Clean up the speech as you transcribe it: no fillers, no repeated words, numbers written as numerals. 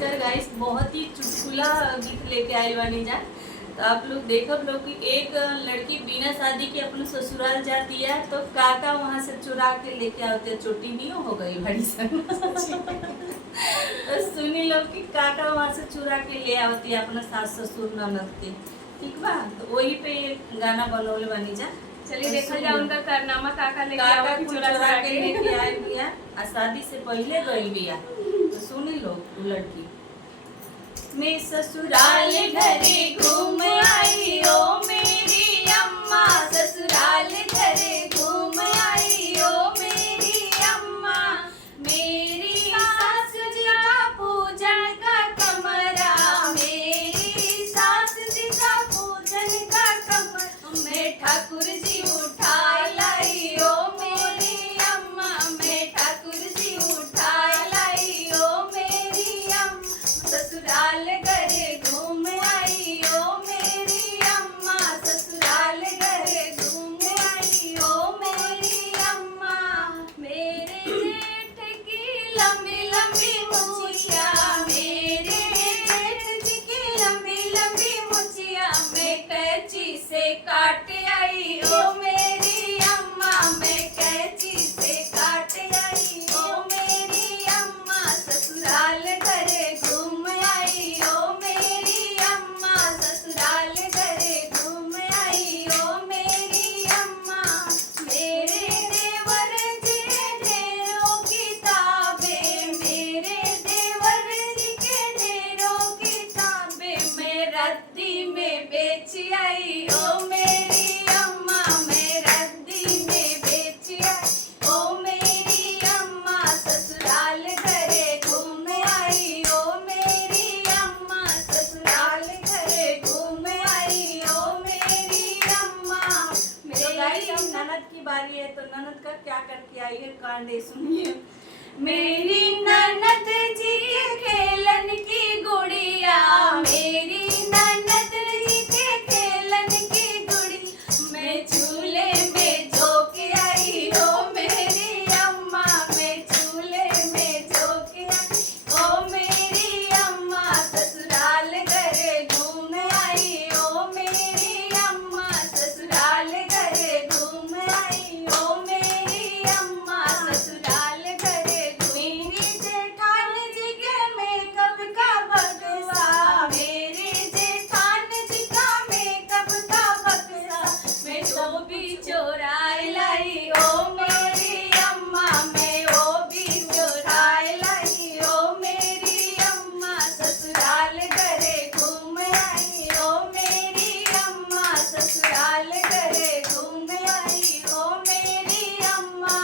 नमस्कार गाइस, बहुत ही चुटकुला गीत लेके आई बानी जा। तो आप लोग देखब लोग कि एक लड़की बिना शादी के अपने ससुराल जाती है तो काका वहां से चुरा के लेके आते, चोटी नहीं हो गई बड़ी सन। तो सुनी लोग कि काका वहां से चुरा के ले आती है अपना सास ससुर ननद के। ठीक बा, तो वही पे गाना बनौले बनी जा। चलिए देखा जाए उनका कारनामा। काका लेके काका आवा कि कुछ चुरा चुरा के के लेके आई बिया आ शादी से पहले गई बिया। तो सुनी लो उ लड़की। मैं ससुराल घरे घूम आई ओ मेरी अम्मा, ससुराल घरे घूम आई ओ मेरी अम्मा। मेरी सास जी का पूजन का कमरा, मेरी सास जी का पूजन का कमरा, मैं ठाकुर जी उठा लाई ओ मेरी अम्मा, मैं ठाकुर जी उठा लाई ओ मेरी अम्मा। ससुराल घरे घूम आई ओ मेरी अम्मा, ससुराल घरे घूम आई ओ मेरी अम्मा। मेरे जेठ की लंबी लंबी मुछिया, मेरे जेठ जी की लंबी लंबी मुछिया, मैं कैंची से काट आई ओ मेरी अम्मा, मैं कैंची से काट आई ओ मेरी अम्मा। ससुराल घरे घूम आई ओ मेरी अम्मा, ससुराल घरे घूम आई ओ मेरी अम्मा। मेरे देवर जी ढेरों किताबें, मेरे देवर जी के ढेरों किताबें, मैं रद्दी में बेच आई ओ मेरी अम्मा, मैं रद्दी में बेच आई ओ मेरी अम्मा। ससुराल घरे घूम आई ओ मेरी अम्मा, ससुराल घरे घूम आई ओ मेरी अम्मा। तो गाइस अब ननद की बारी है, तो ननद का क्या करके आई है कांड सुनिए। मेरी ननद